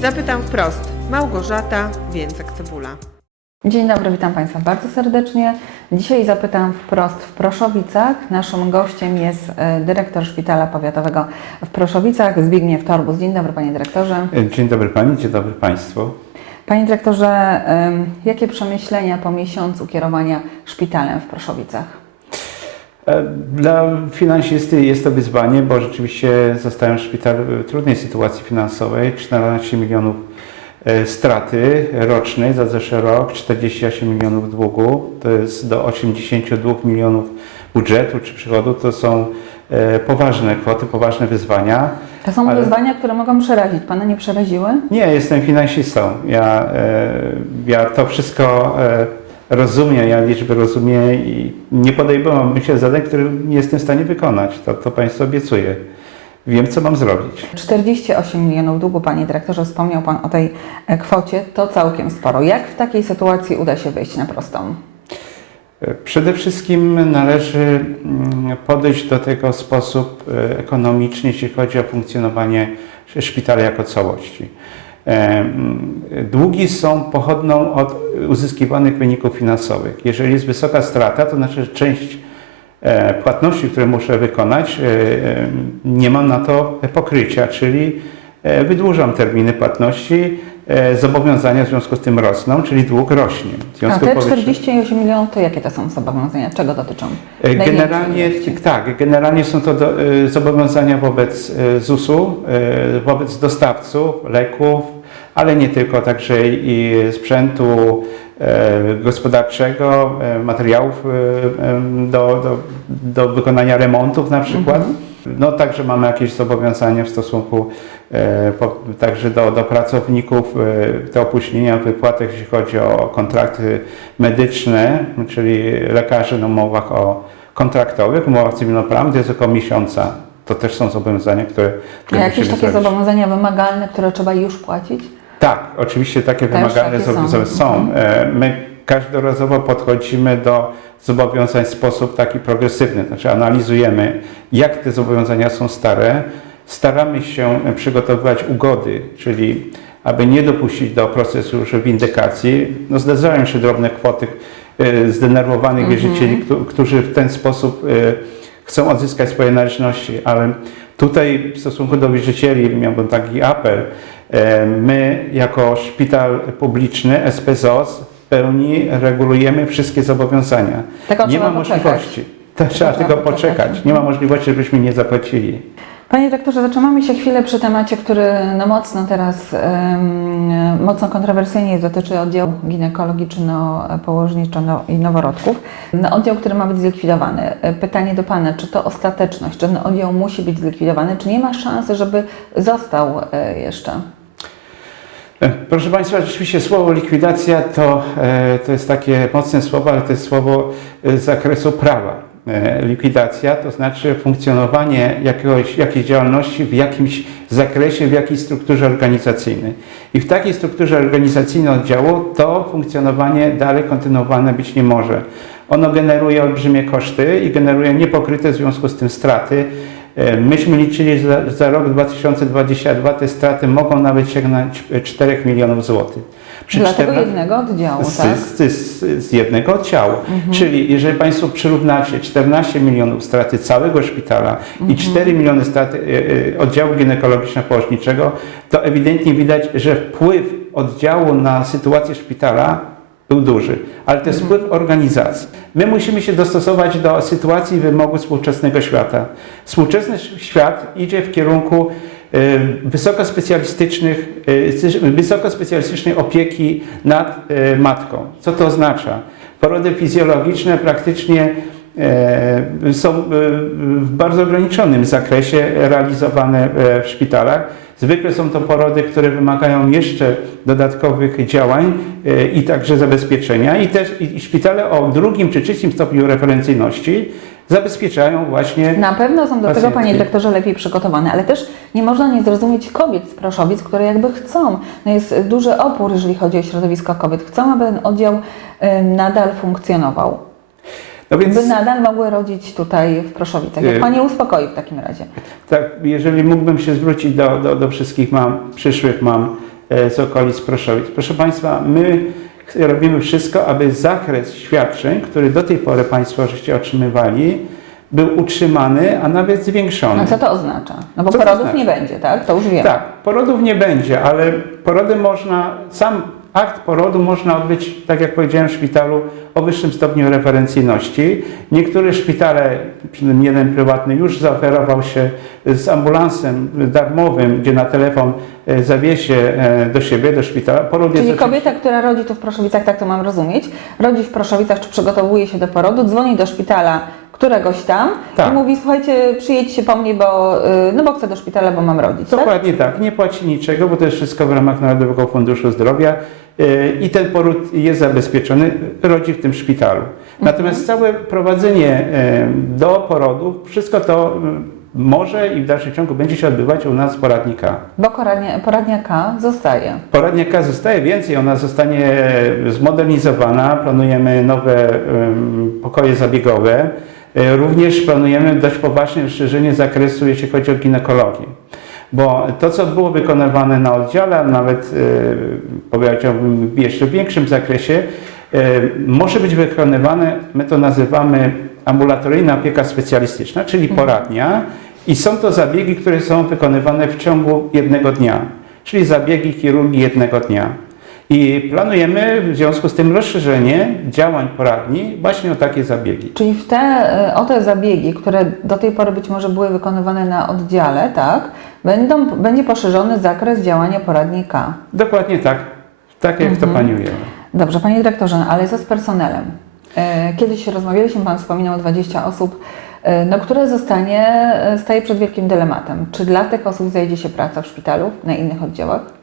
Zapytam wprost. Małgorzata Więcek-Cebula. Dzień dobry, witam Państwa bardzo serdecznie. Dzisiaj zapytam wprost w Proszowicach. Naszym gościem jest e, dyrektor Szpitala Powiatowego w Proszowicach, Zbigniew Torbus. Dzień dobry Panie Dyrektorze. Dzień dobry Pani, dzień dobry Państwu. Panie Dyrektorze, jakie przemyślenia po miesiącu kierowania szpitalem w Proszowicach? E, Dla finansisty jest to wyzwanie, bo rzeczywiście zostałem szpital w trudnej sytuacji finansowej. 14 milionów e, straty rocznej za zeszły rok, 48 milionów długu, to jest do 82 milionów budżetu czy przychodu. To są e, poważne kwoty, poważne wyzwania. To są Ale- wyzwania, które mogą przerazić. Pana nie przeraziły? Nie, jestem finansistą. Ja, ja to wszystko e, rozumiem, ja liczby rozumiem i nie podejmowałbym się zadań, które nie jestem w stanie wykonać. To, to Państwu obiecuję. Wiem, co mam zrobić. 48 milionów długu, Panie Dyrektorze, wspomniał Pan o tej e, kwocie. To całkiem sporo. Jak w takiej sytuacji uda się wyjść na prostą? E, Przede wszystkim należy mm, podejść do tego w sposób e, ekonomiczny, jeśli chodzi o funkcjonowanie szpitala jako całości. Długi są pochodną od uzyskiwanych wyników finansowych. Jeżeli jest wysoka strata, to znaczy, że część e, płatności, które muszę wykonać, e, e, nie mam na to pokrycia, czyli wydłużam terminy płatności, zobowiązania w związku z tym rosną, czyli dług rośnie. A te powyższym- 48 milionów to jakie to są zobowiązania? Czego dotyczą? Generalnie, tak, generalnie są to do, zobowiązania wobec ZUS-u, wobec dostawców leków, ale nie tylko, także i sprzętu e, gospodarczego, e, materiałów e, do, do, do wykonania remontów na przykład. No także mamy jakieś zobowiązania w stosunku e, po, także do, do pracowników, e, te opóźnienia w wypłatach, jeśli chodzi o kontrakty medyczne, czyli lekarzy na umowach o kontraktowych, umowach cywilnoprawnych, jest około miesiąca. To też są zobowiązania, które, A które jakieś musimy takie zrobić. zobowiązania wymagalne, które trzeba już płacić? Tak, oczywiście takie Też wymagalne takie są. są. Mhm. E, My każdorazowo podchodzimy do zobowiązań w sposób taki progresywny, znaczy analizujemy, jak te zobowiązania są stare, staramy się przygotowywać ugody, czyli aby nie dopuścić do procesu już windykacji. No zdarzają się drobne kwoty e, zdenerwowanych Mhm. wierzycieli, któ- którzy w ten sposób e, chcą odzyskać swoje należności, ale tutaj w stosunku do wierzycieli miałbym taki apel. E, My jako szpital publiczny SPZOS w pełni regulujemy wszystkie zobowiązania. Tego Nie trzeba ma możliwości. To trzeba trzeba tylko poczekać. poczekać. Nie ma możliwości, żebyśmy nie zapłacili. Panie dyrektorze, zatrzymamy się chwilę przy temacie, który no mocno teraz, mocno kontrowersyjnie dotyczy oddziału ginekologiczno-położniczo no, i noworodków. No, oddział, który ma być zlikwidowany. Pytanie do Pana, czy to ostateczność, czy ten oddział musi być zlikwidowany, czy nie ma szansy, żeby został e, jeszcze? E, Proszę Państwa, rzeczywiście słowo likwidacja to, e, to jest takie mocne słowo, ale to jest słowo z zakresu prawa. E, Likwidacja to znaczy funkcjonowanie jakiegoś, jakiejś działalności w jakimś zakresie, w jakiejś strukturze organizacyjnej. I w takiej strukturze organizacyjnej oddziału to funkcjonowanie dalej kontynuowane być nie może. Ono generuje olbrzymie koszty i generuje niepokryte w związku z tym straty. E, Myśmy liczyli, że za, za rok 2022 te straty mogą nawet sięgnąć e, 4 milionów złotych. Przy Dla tego 14 jednego oddziału, z, tak? z, z, z jednego oddziału. Czyli jeżeli Państwo przyrównacie 14 milionów straty całego szpitala i 4 miliony straty e, e, oddziału ginekologiczno-położniczego, to ewidentnie widać, że wpływ oddziału na sytuację szpitala był duży, ale to jest wpływ organizacji. My musimy się dostosować do sytuacji i wymogu współczesnego świata. Współczesny świat idzie w kierunku e, wysokospecjalistycznych, e, wysokospecjalistycznej opieki nad e, matką. Co to oznacza? Porody fizjologiczne praktycznie są e, w bardzo ograniczonym zakresie realizowane e, w szpitalach. Zwykle są to porody, które wymagają jeszcze dodatkowych działań e, i także zabezpieczenia. I też i szpitale o drugim czy trzecim stopniu referencyjności zabezpieczają właśnie Na pewno są do tego, Pacjentki. Panie Dyrektorze, lepiej przygotowane, ale też nie można nie zrozumieć kobiet z Proszowic, które jakby chcą. No jest duży opór, jeżeli chodzi o środowisko kobiet. Chcą, aby ten oddział nadal funkcjonował. No więc By nadal mogły rodzić tutaj w Proszowicach. Jak Y- Pani uspokoi w takim razie? tak, jeżeli mógłbym się zwrócić do, do, do wszystkich mam, przyszłych mam e, z okolic Proszowic. Proszę Państwa, my robimy wszystko, aby zakres świadczeń, który do tej pory Państwo żeście otrzymywali, był utrzymany, a nawet zwiększony. A co to oznacza? No bo Co porodów znaczy? nie będzie, tak? To już wiemy. Tak, porodów nie będzie, ale porody można, sam akt porodu można odbyć, tak jak powiedziałem, w szpitalu o wyższym stopniu referencyjności. Niektóre szpitale, przynajmniej jeden prywatny, już zaoferował się z ambulansem darmowym, gdzie na telefon e, zawiezie e, do siebie, do szpitala. Poród Czyli jest kobieta, która rodzi tu w Proszowicach, tak to mam rozumieć, rodzi w Proszowicach, czy przygotowuje się do porodu, dzwoni do szpitala któregoś tam Tak. i mówi, słuchajcie, przyjedźcie po mnie, bo, y, no bo chcę do szpitala, bo mam rodzić, tak? Dokładnie tak. Nie płaci niczego, bo to jest wszystko w ramach Narodowego Funduszu Zdrowia yy, i ten poród jest zabezpieczony, rodzi w tym szpitalu. Natomiast całe prowadzenie yy, do porodu, wszystko to może i w dalszym ciągu będzie się odbywać u nas poradnika. Bo poradnia, poradnia K zostaje. Poradnia K zostaje więcej, ona zostanie zmodernizowana, planujemy nowe em, pokoje zabiegowe. E, Również planujemy dość poważne rozszerzenie zakresu, jeśli chodzi o ginekologię. Bo to, co było wykonywane na oddziale, a nawet e, powiedziałbym w jeszcze większym zakresie, e, może być wykonywane, my to nazywamy ambulatoryjna opieka specjalistyczna, czyli poradnia. I są to zabiegi, które są wykonywane w ciągu jednego dnia, czyli zabiegi chirurgii jednego dnia. I planujemy w związku z tym rozszerzenie działań poradni właśnie o takie zabiegi. Czyli w te, y, o te zabiegi, które do tej pory być może były wykonywane na oddziale, tak, będą, będzie poszerzony zakres działania poradni K. Dokładnie tak, tak jak to Pani ujęła. Dobrze, Panie Dyrektorze, ale co z personelem? E, Kiedyś rozmawialiśmy, Pan wspominał o 20 osób, e, no, które zostanie, e, staje przed wielkim dylematem. Czy dla tych osób znajdzie się praca w szpitalu, na innych oddziałach?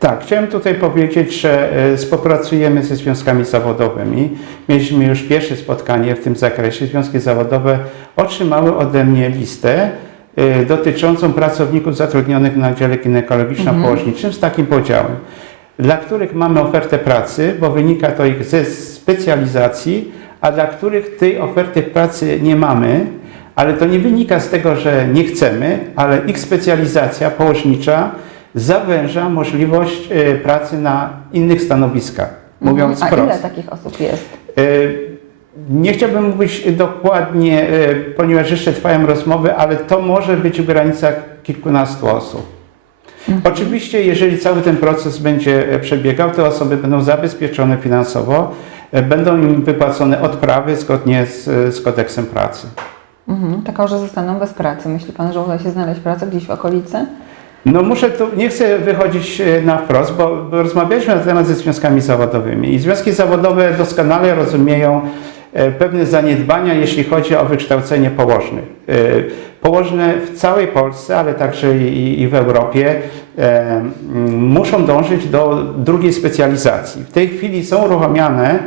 Tak, chciałem tutaj powiedzieć, że e, współpracujemy ze związkami zawodowymi. Mieliśmy już pierwsze spotkanie w tym zakresie. Związki zawodowe otrzymały ode mnie listę e, dotyczącą pracowników zatrudnionych na oddziale ginekologiczno-położniczym z takim podziałem, dla których mamy ofertę pracy, bo wynika to ich ze specjalizacji, a dla których tej oferty pracy nie mamy, ale to nie wynika z tego, że nie chcemy, ale ich specjalizacja położnicza zawęża możliwość e, pracy na innych stanowiskach. Mówiąc Mhm. A ile prosto. takich osób jest? E, Nie chciałbym mówić dokładnie, e, ponieważ jeszcze trwają rozmowy, ale to może być w granicach kilkunastu osób. Oczywiście, jeżeli cały ten proces będzie przebiegał, te osoby będą zabezpieczone finansowo, będą im wypłacone odprawy zgodnie z, z kodeksem pracy. Mhm. Tylko, że zostaną bez pracy. Myśli Pan, że uda się znaleźć pracę gdzieś w okolicy? No muszę tu, nie chcę wychodzić e, na wprost, bo, bo rozmawialiśmy na temat ze związkami zawodowymi i związki zawodowe doskonale rozumieją e, pewne zaniedbania, jeśli chodzi o wykształcenie położnych. E, Położne w całej Polsce, ale także i, w Europie muszą dążyć do drugiej specjalizacji. W tej chwili są uruchamiane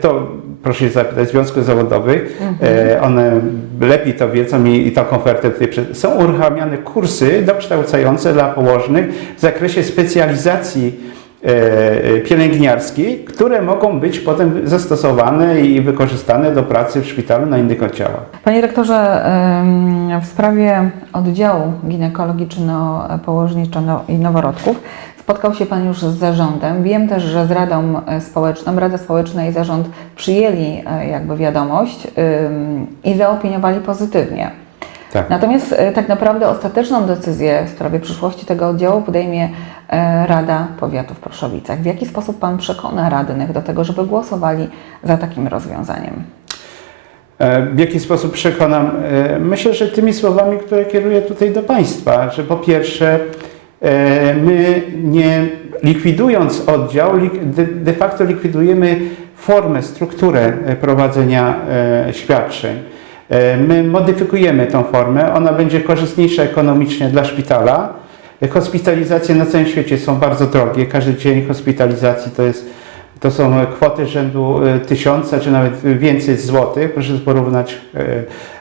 To proszę się zapytać związków zawodowych, e, one lepiej to wiedzą i, i taką ofertę tutaj przed... Są uruchamiane kursy dokształcające dla położnych w zakresie specjalizacji e, pielęgniarskiej, które mogą być potem zastosowane i wykorzystane do pracy w szpitalu na innych oddziałach. Panie rektorze, w sprawie oddziału ginekologiczno-położniczo no- i noworodków spotkał się Pan już z zarządem. Wiem też, że z Radą e, Społeczną, Rada Społeczna i zarząd przyjęli e, jakby wiadomość i zaopiniowali pozytywnie. Tak. Natomiast e, tak naprawdę ostateczną decyzję w sprawie przyszłości tego oddziału podejmie Rada Powiatu w Proszowicach. W jaki sposób Pan przekona radnych do tego, żeby głosowali za takim rozwiązaniem? W jaki sposób przekonam? Myślę, że tymi słowami, które kieruję tutaj do Państwa, że po pierwsze, my nie likwidując oddział, de- facto likwidujemy formę, strukturę e, prowadzenia e, świadczeń. E, My modyfikujemy tą formę, ona będzie korzystniejsza ekonomicznie dla szpitala. E, Hospitalizacje na całym świecie są bardzo drogie. Każdy dzień hospitalizacji to jest to są kwoty rzędu e, tysiąca czy nawet więcej złotych. Proszę porównać e,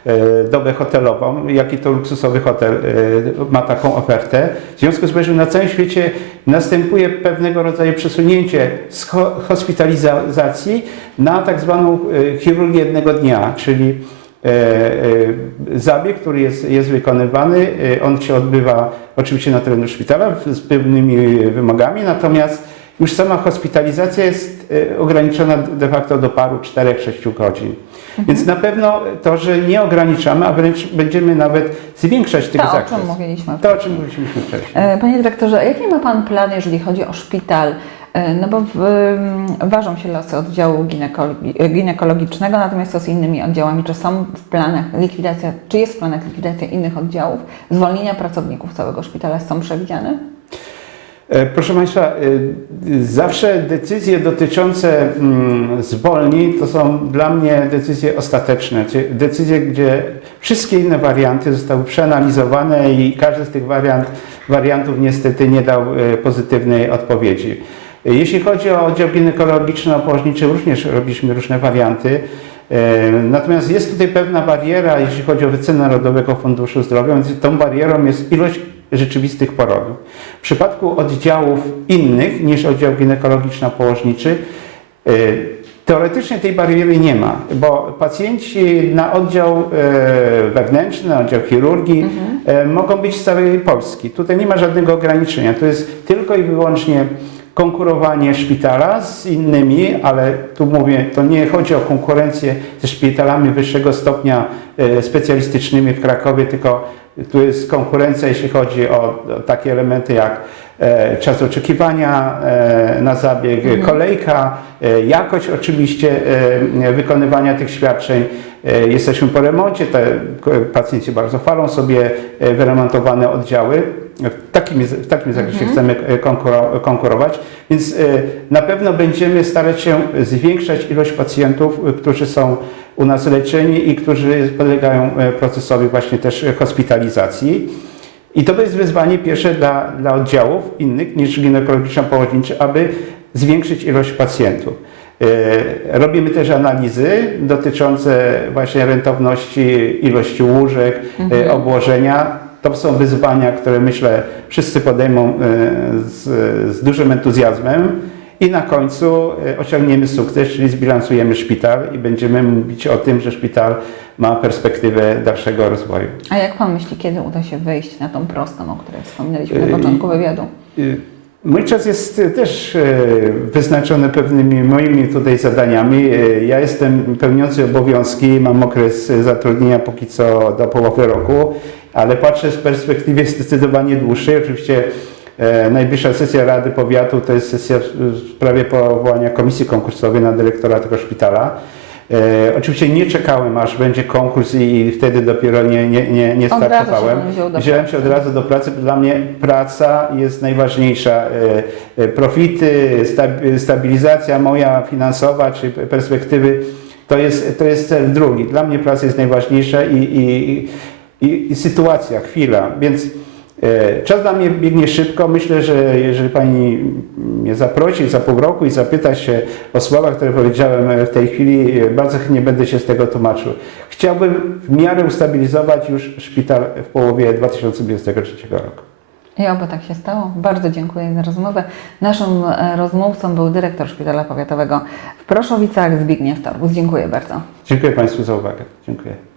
e, dobę hotelową, jaki to luksusowy hotel e, ma taką ofertę. W związku z tym, na całym świecie następuje pewnego rodzaju przesunięcie z ho- hospitalizacji na tak zwaną e, chirurgię jednego dnia, czyli e, e, zabieg, który jest, jest wykonywany. E, On się odbywa oczywiście na terenie szpitala z pewnymi wymogami, natomiast już sama hospitalizacja jest e, ograniczona de facto do paru, 4-6 godzin. Więc na pewno to, że nie ograniczamy, a wręcz będziemy nawet zwiększać tych To, o zakres. czym mówiliśmy To, o czym mówiliśmy wcześniej. E, Panie dyrektorze, jaki ma Pan plan, jeżeli chodzi o szpital? E, No bo w, mm, ważą się losy oddziału ginekologi- ginekologicznego, natomiast co z innymi oddziałami? Czy są w planach likwidacja, czy jest w planach likwidacja innych oddziałów? Zwolnienia pracowników całego szpitala są przewidziane? E, Proszę Państwa, e, zawsze decyzje dotyczące mm, zwolnień to są dla mnie decyzje ostateczne. Decyzje, gdzie wszystkie inne warianty zostały przeanalizowane i każdy z tych wariant, wariantów niestety nie dał e, pozytywnej odpowiedzi. Jeśli chodzi o oddział ginekologiczno-położniczy, również robiliśmy różne warianty. Natomiast jest tutaj pewna bariera, jeśli chodzi o wycenę Narodowego Funduszu Zdrowia, więc tą barierą jest ilość rzeczywistych porodów. W przypadku oddziałów innych niż oddział ginekologiczno-położniczy e, teoretycznie tej bariery nie ma, bo pacjenci na oddział e, wewnętrzny, na oddział chirurgii e, mogą być z całej Polski. Tutaj nie ma żadnego ograniczenia. To jest tylko i wyłącznie konkurowanie szpitala z innymi, ale tu mówię, to nie chodzi o konkurencję ze szpitalami wyższego stopnia specjalistycznymi w Krakowie, tylko tu jest konkurencja, jeśli chodzi o, takie elementy jak czas oczekiwania e, na zabieg, kolejka, e, jakość oczywiście e, wykonywania tych świadczeń. E, jesteśmy po remoncie, te pacjenci bardzo chwalą sobie e, wyremontowane oddziały. W takim, w takim zakresie chcemy e, konkuro- konkurować, więc e, na pewno będziemy starać się zwiększać ilość pacjentów, e, którzy są u nas leczeni i którzy podlegają e, procesowi właśnie też e, hospitalizacji. I to jest wyzwanie pierwsze dla, dla oddziałów innych niż ginekologiczno-położniczy, aby zwiększyć ilość pacjentów. E, Robimy też analizy dotyczące właśnie rentowności, ilości łóżek, e, obłożenia. To są wyzwania, które myślę wszyscy podejmą e, z, z dużym entuzjazmem. I na końcu e, osiągniemy sukces, czyli zbilansujemy szpital i będziemy mówić o tym, że szpital ma perspektywę dalszego rozwoju. A jak Pan myśli, kiedy uda się wyjść na tą prostą, o której wspominaliśmy E, na początku wywiadu? Y, Mój czas jest też wyznaczony pewnymi moimi tutaj zadaniami. Ja jestem pełniący obowiązki, mam okres zatrudnienia póki co do połowy roku, ale patrzę z perspektywy zdecydowanie dłuższej. Oczywiście e, najbliższa sesja Rady Powiatu to jest sesja w sprawie powołania komisji konkursowej na dyrektora tego szpitala. E, oczywiście nie czekałem, aż będzie konkurs i, i wtedy dopiero nie, nie, nie, nie się startowałem. wziął do Wziąłem się od razu do pracy. Dla mnie praca jest najważniejsza. E, e, Profity, stab- stabilizacja moja finansowa czy perspektywy to jest, to jest cel drugi. Dla mnie praca jest najważniejsza i, i, i, i sytuacja, chwila. Więc e, czas dla mnie biegnie szybko. Myślę, że jeżeli Pani mnie zaprosi za pół roku i zapyta się o słowa, które powiedziałem w tej chwili, e, bardzo chętnie będę się z tego tłumaczył. Chciałbym w miarę ustabilizować już szpital w połowie 2023 roku. I oby tak się stało. Bardzo dziękuję za rozmowę. Naszym e, rozmówcą był dyrektor Szpitala Powiatowego w Proszowicach Zbigniew Torbus. Dziękuję bardzo. Dziękuję Państwu za uwagę. Dziękuję.